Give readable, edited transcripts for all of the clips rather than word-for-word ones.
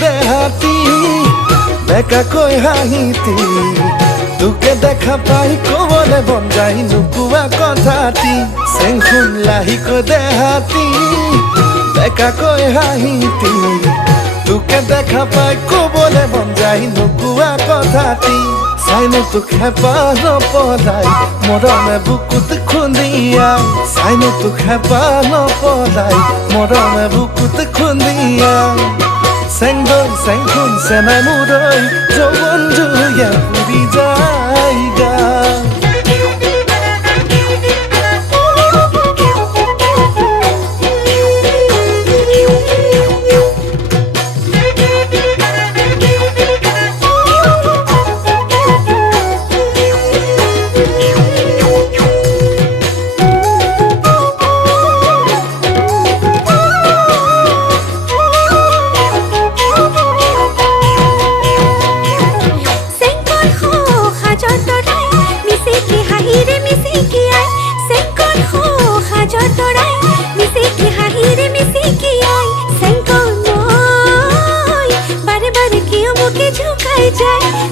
দেহাতি বেকাকৈ হাঁহিতি তোকে দেখা পাই কবলে মন যায় নুকুয়া কথাটি চেংখুন লাহিকৈ দেহাতি বেকাকৈ হাঁহিতি তোকে দেখা পাই কবলে মন যায় নুকুয়া কথাটি চাইনো তোক হেঁপাহ নপলাই মৰমে বুকুত খুন্দিয়াই চাইনো তোক হেঁপাহ নপলাই মৰমে বুকুত খুন্দিয়াই চেংদৈ চেংখুন চেনাই মুৰৈ যৌৱন জুয়ে ফুৰি যায়গা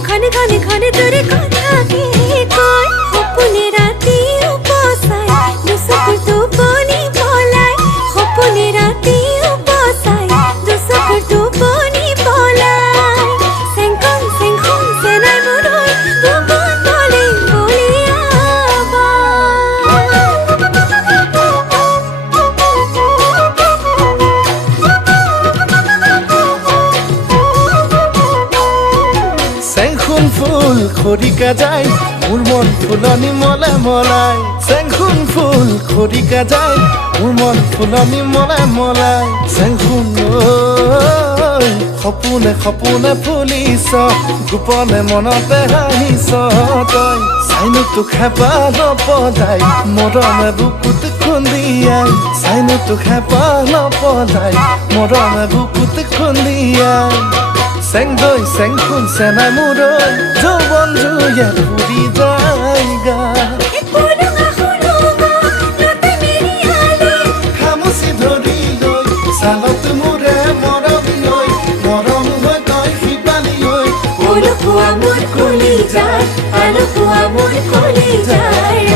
খনে খনে খনে তোৰে কথা কে কয় সপনে ৰাতি উপসাই দুচকুৰ টোপনি পলাই সপনে ৰাতি উপসাই দুচকুৰ টোপনি পলাই চেংকন চেংখুন চেনাই মুৰৈ বুকুত বলে বলিয়াবা চেংখুন ফুল খৰিকা যায় মোৰ মন ফুলনি মলাই মলাই চেংখুন ফুল খৰিকা যায় মোৰ মন ফুলনি মলাই মলাই চেংখুন সপোনে সপোনে ফুলিছ গোপনে মনতে হাঁহিছ তই চাইনো তোক হেঁপাহ নপলাই মৰমে বুকুত খুন্দিয়াই চাইনো তোক হেঁপাহ নপলাই মৰমে বুকুত খুন্দিয়াই চেংদৈ চেংখুন চেনাই মুৰৈ যৌৱন জুয়ে ফুৰি যায়গা খামুচি ধৰি লৈ চালত মোৰে মৰম লৈ মৰম হৈ তই শিপালি হৈ মোৰ কলি যায় মোৰ কলি যায়